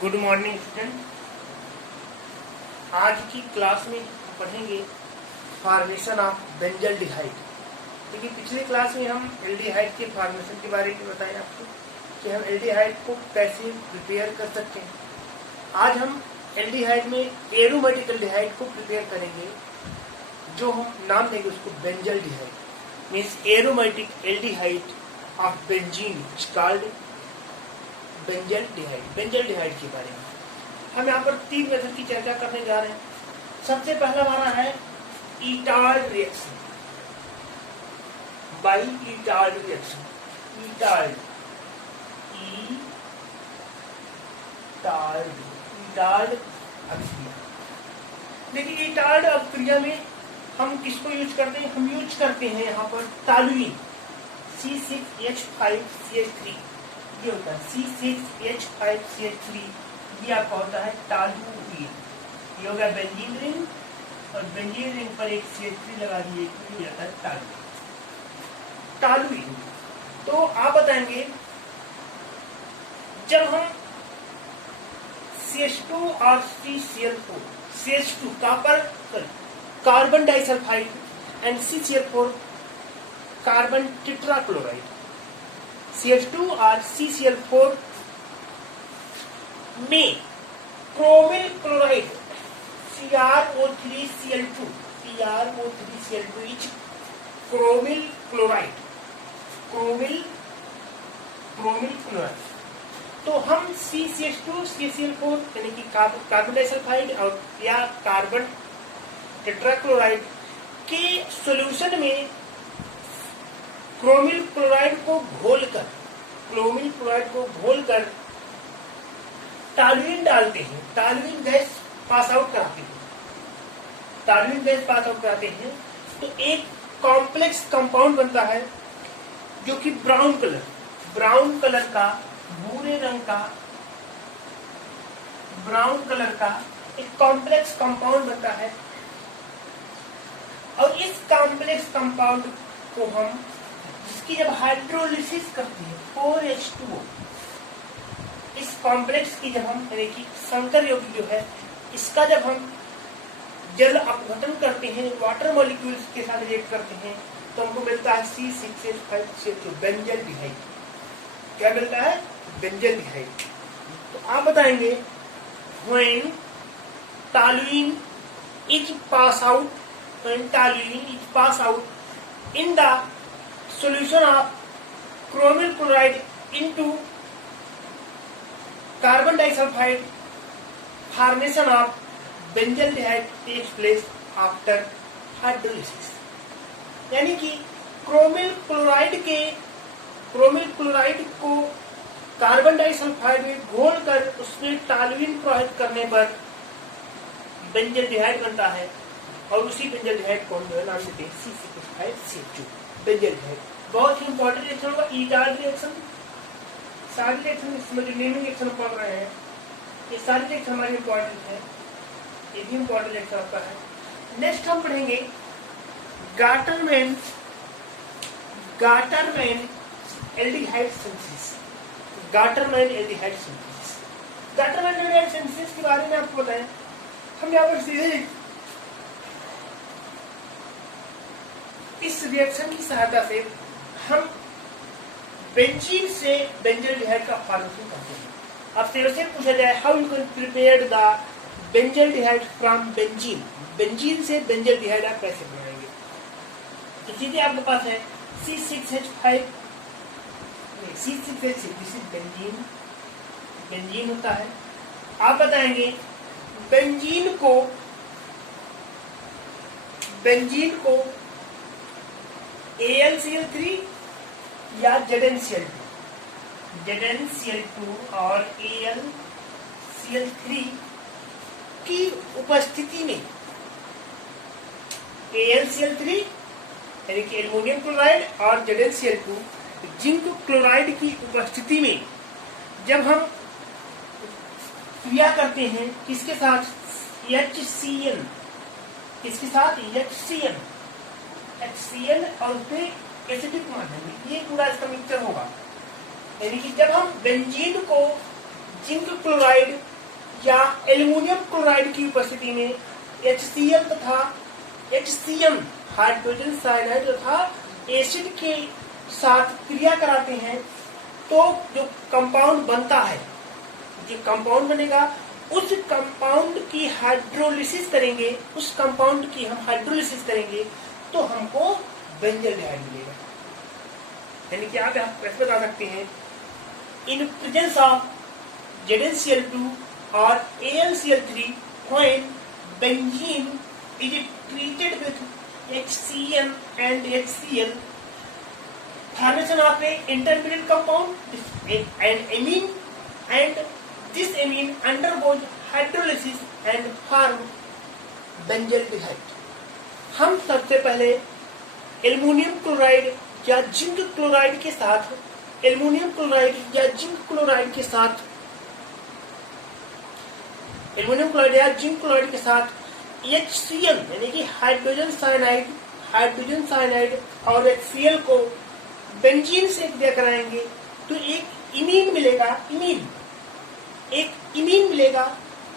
Good morning student. आज की class में पढ़ेंगे फॉर्मेशन ऑफ बेंजल्डिहाइड। क्योंकि पिछली क्लास में हम एल्डिहाइड के फॉर्मेशन के बारे में बताया आपको कि हम एल्डिहाइड को कैसे प्रिपेयर कर सकते हैं। आज हम एल्डिहाइड में एरोमेटिक एल्डिहाइड को प्रिपेयर करेंगे, जो हम नाम देंगे उसको benzaldehyde. Means aromatic aldehyde of benzene called benzaldehyde के बारे में हम यहाँ पर 3 मेथड की चर्चा करने जा रहे हैं। सबसे पहला हमारा है ईटार्ड रिएक्शन बाई ईटार्ड रिएक्शन। ईटार्ड अभिक्रिया। देखिए ईटार्ड अभिक्रिया में हम किसको यूज करते हैं? हम यूज करते हैं यहाँ पर टॉलुइन C6H5CH3। ये होता है C6H5CH3। ये आपका होता है टॉलुइन। ये होगा बेंजीन रिंग और बेंजीन रिंग पर एक CH3 लगा दिए, ये जाता है टॉलुइन। तो आप बताएंगे जब हम CH2 और CCl4 CH2 carbon disulphide and CCl4 carbon tetrachloride, CH2 और CCl4 में chromyl chloride CrO3Cl2 etch chromyl chloride. तो हम CCH2 CCl4 यानी कि कार्बन डाइसल्फाइड और या कार्बन टेट्राक्लोराइड के सॉल्यूशन में क्रोमिल क्लोराइड को घोलकर टॉलुइन डालते हैं। टॉलुइन गैस पास आउट कराते हैं तो एक कॉम्प्लेक्स कंपाउंड बनता है जो कि ब्राउन कलर का एक कॉम्प्लेक्स कंपाउंड बनता है। और इस कॉम्प्लेक्स कंपाउंड को हम जिसकी जब हाइड्रोलिसिस करते हैं 4H2O, इस कॉम्प्लेक्स की जब हम यानी कि संकर यौगिक जो है इसका जब हम जल अपघटन करते हैं, वाटर मॉलिक्यूल्स के साथ रिएक्ट करते हैं, तो हमको मिलता है C6H5CH2 बेंजल्डिहाइड। क्या मिलता है? बेंजल्डिहाइड। तो आप बताएंगे when toluene is pass out in the solution of chromyl chloride into carbon disulfide, formation of benzaldehyde takes place after hydrolysis। यानी कि क्रोमिल क्लोराइड को कार्बन डाइसल्फाइड में घोलकर उसमें टॉलुइन प्रवाहित करने पर बेंजल्डिहाइड बनता है और उसी बेंजल्डिहाइड को हम नाम देते हैं C6H5CH2 बेंजल्डिहाइड। बहुत ही इंपॉर्टेंट रिएक्शन होगा ईटार्ड रिएक्शन। सारी रिएक्शन इसमें जो नेमिंग रिएक्शन पढ़ रहे हैं ये सारी रिएक्शन हमारी इंपॉर्टेंट है। ये भी इंपॉर्टेंट रिएक्शन आपका है। नेक्स्ट हम पढ़ेंगे Gattermann aldehyde synthesis. Gattermann aldehyde synthesis के बारे में आपको बताएं। हम यहाँ पर सीधे इस रिएक्शन की सहायता से हम बेंजीन से बेंजल्डिहाइड का फॉर्मेशन करते हैं। अब से पूछा जाए how you can prepare the benzaldehyde from benzene से बेंजल्डिहाइड आप कैसे बनाएंगे? तो सीधे आपके पास है C6H5 बेंजीन होता है। आप बताएंगे बेंजीन को AlCl3 या ZnCl2 और AlCl3 की उपस्थिति में AlCl3 यानी कि एल्युमिनियम क्लोराइड और ZnCl2 जिंक क्लोराइड की उपस्थिति में जब हम क्रिया करते हैं किसके साथ? HCl और फिर एसिडिक माध्यम, ये पूरा इसका मिक्सचर होगा। यानी कि जब हम बेंजीन को जिंक क्लोराइड या एल्युमिनियम क्लोराइड की उपस्थिति में HCl तथा HCl हाइड्रोजन साइनाइड तथा एसिड के साथ क्रिया कराते हैं तो जो कंपाउंड बनता है, जो कंपाउंड बनेगा उस कंपाउंड की हाइड्रोलिसिस करेंगे, उस कंपाउंड की हम हाइड्रोलिसिस करेंगे तो हमको बेंजल्डिहाइड मिलेगा। यानी कि आप ऐसे बता सकते हैं, इन प्रेजेंस ऑफ ZnCl2 और AlCl3 when benzene is treated with HCl and HCl, formation of a intermediate compound and amine, and this amine undergoes hydrolysis and form benzaldehyde। हम सबसे पहले एल्युमिनियम क्लोराइड या जिंक क्लोराइड के साथ aluminium chloride या zinc chloride के साथ aluminium chloride या जिंक क्लोराइड के साथ HCl यानी कि हाइड्रोजन साइनाइड और HCl को बेंजीन से क्रिया कराएंगे तो एक इमीन मिलेगा।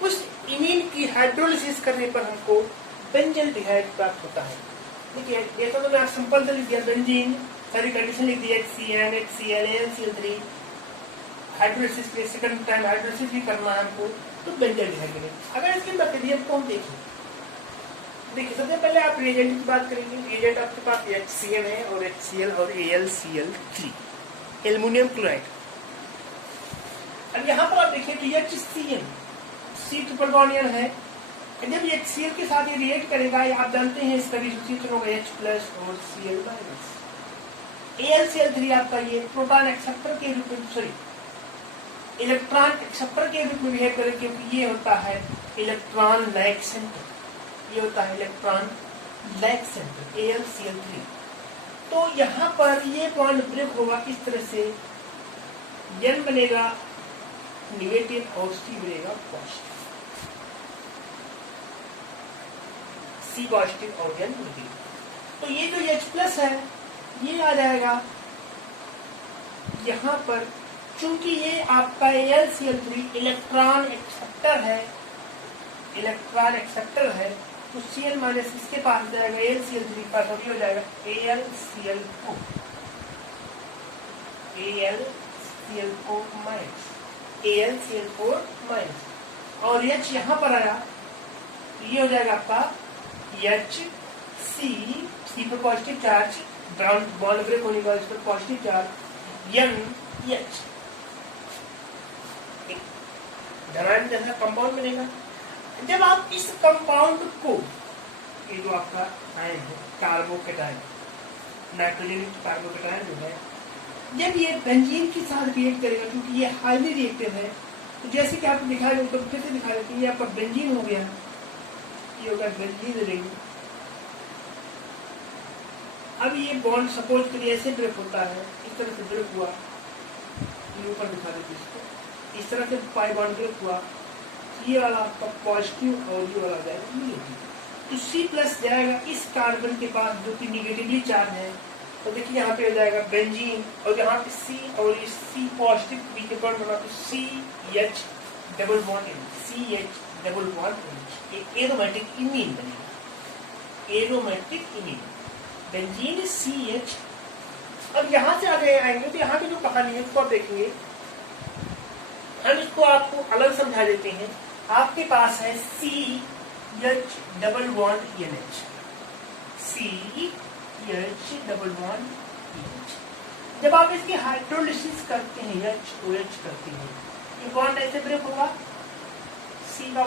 उस इमीन की हाइड्रोलिसिस करने पर हमको बेंजल्डिहाइड प्राप्त होता है। देखिए जैसा तो मैं सिंपल से लिख दिया, बेंजीन सारी कंडीशन लिख दी, HCl, HCl, AlCl3 हाइड्रोलिसिस के सेकंड टाइम हाइड्रोलिसिस भी करना है हमको तो बेंजल्डिहाइड मिलेगा। अगर इसके बैक्टीरियम को हम देखिए सबसे पहले आप रिएजेंट की बात करेंगे। रिएजेंट आपके पास HCl है और HCl और AlCl3 एल्युमिनियम क्लोराइड। अब यहाँ पर आप देखिए कि HCl C ट्रिपल बॉन्ड है, जब HCl के साथ ये रिएक्ट करेगा आप जानते हैं इसका रिएक्शन होगा H+ और Cl-। AlCl3 आपका ये प्रोटॉन एक्सेप्टर के रूप में इलेक्ट्रॉन एक्सेप्टर के रूप में बिहेव करेगा क्योंकि ये होता है इलेक्ट्रॉन लाइक सेंटर, ये होता है इलेक्ट्रॉन लाइक सेंटर AlCl3। तो यहाँ पर ये बॉन्ड ब्रेक होगा इस तरह से, N बनेगा नेगेटिव और C बनेगा पॉजिटिव, C पॉजिटिव और N नेगेटिव। तो ये जो H+ है ये आ जाएगा यहाँ पर, चूंकि ये आपका AlCl3 इलेक्ट्रॉन एक्सेप्टर है तो Cl माइनस इसके पास जाएगा AlCl3 पास और ये हो जाएगा AlCl4 माइनस और H यहाँ पर आया ये हो जाएगा आपका C पर positive charge, ground bond break होने का इस पर पॉजिटिव चार्ज NH धनायन जैसा कंपाउंड बनेगा। जब आप इस कंपाउंड को, ये जो आपका आयन है कार्बोकेटायन, नाइट्रोजन कार्बोकेटायन जो है, जब ये बेंजीन के साथ रिएक्ट करेगा क्योंकि ये हाईली रिएक्टिव है तो जैसे कि आपको दिखाया गया तो फिर से दिखा देते हैं, ये आपका बेंजीन हो गया, ये होगा बेंजीन रिंग। अब ये बॉन्ड सपोज करिए ऐसे ब्रेक होता है, इस तरह से ब्रेक हुआ, ये ऊपर दिखा देते इसको, इस तरह से पाई बॉन्ड ब्रेक हुआ, ये वाला आपका पॉजिटिव और ये वाला जाएगा नेगेटिव, तो C+ जाएगा इस कार्बन के पास जो कि नेगेटिवली चार्ज है। तो देखिए यहाँ पे हो जाएगा बेंजीन और यहाँ पे C और इस C पॉजिटिव बीच के बॉन्ड बना तो CH डबल बॉन्ड H, एक एरोमेटिक इमीन बनेगा, एरोमेटिक इमीन बेंजीन CH। अब यहाँ से आगे आएंगे तो यहाँ की जो कहानी है उसको आप देखेंगे, हम इसको आपको अलग समझा देते हैं। आपके पास है CH double bond NH, CH double bond NH। जब आप इसकी हाइड्रोलिसिस करते हैं HOH करते हैं, ये बॉन्ड ऐसे ब्रेक होगा, C का